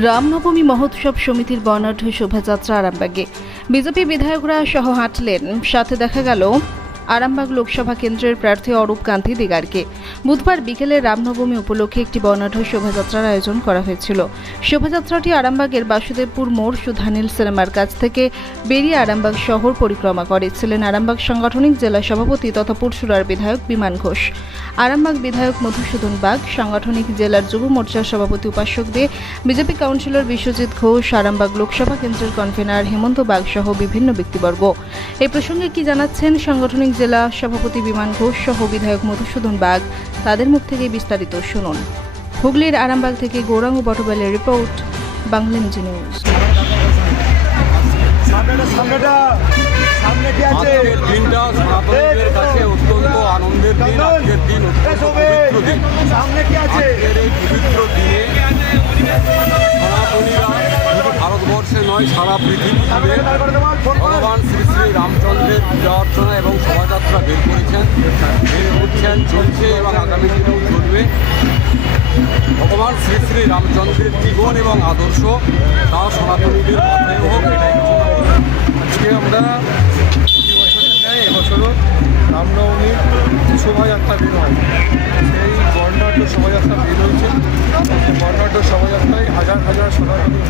রামনবমী মহোৎসব সমিতির বর্ণাঢ্য শোভাযাত্রা আরামবাগে। বিজেপি বিধায়করা সহ হাঁটলেন সাথে দেখা গেল আরামবাগ লোকসভা কেন্দ্রের প্রার্থী অরূপ কান্তি দিগারকে। বুধবার বিকেলে রামনবমী উপলক্ষে একটি বর্ণাঢ্য শোভাযাত্রার আয়োজন করা হয়েছিল। শোভাযাত্রাটি আরামবাগের বাসুদেবপুর মোড় সুধানীল সিনেমার কাছ থেকে বেরিয়ে আরামবাগ শহর পরিক্রমা করে, ছিলেন আরামবাগ সাংগঠনিক জেলা সভাপতি তথা পুরসুরার বিধায়ক বিমান ঘোষ। আরামবাগ বিধায়ক মধুসূদন বাগ, সাংগঠনিক জেলার যুব মোর্চার সভাপতি উপাসক দে, বিজেপি কাউন্সিলর বিশ্বজিৎ ঘোষ, আরামবাগ লোকসভা কেন্দ্রের কনভেনার হেমন্ত বাগ সহ বিভিন্ন ব্যক্তিবর্গ। এই প্রসঙ্গে কি জানাচ্ছেন সাংগঠনিক জেলা সভাপতি বিমান ঘোষ সহ বিধায়ক মধুসূদন বাগ তাদের মুখ থেকে বিস্তারিত শুনুন। হুগলির আরামবাগ থেকে গৌরাঙ্গ বটবেলের রিপোর্ট বাংলা নিউজ দিনটা কাছে অত্যন্ত আনন্দের দিন আজকের দিন অত্যন্ত পবিত্র দিন। সামনে কি আছে। আজকের এই পবিত্র নয়, সারা পৃথিবী জুড়ে ভগবান শ্রী শ্রী রামচন্দ্রের পূজা অর্চনা এবং শোভাযাত্রা বের করেছেন, বের করছেন, চলছে এবং আগামী দিনেও চলবে। ভগবান শ্রী শ্রী রামচন্দ্রের জীবন এবং আদর্শ, তা সনাতনীদের পথে হোক, এটাই আজকে আমরা এবছরও রামনবমীর শোভাযাত্রা বের হয়। সেই বর্ণাঢ্য শোভাযাত্রা বের হয়েছে। বর্ণাঢ্য শোভাযাত্রায় হাজার হাজার সনাতনী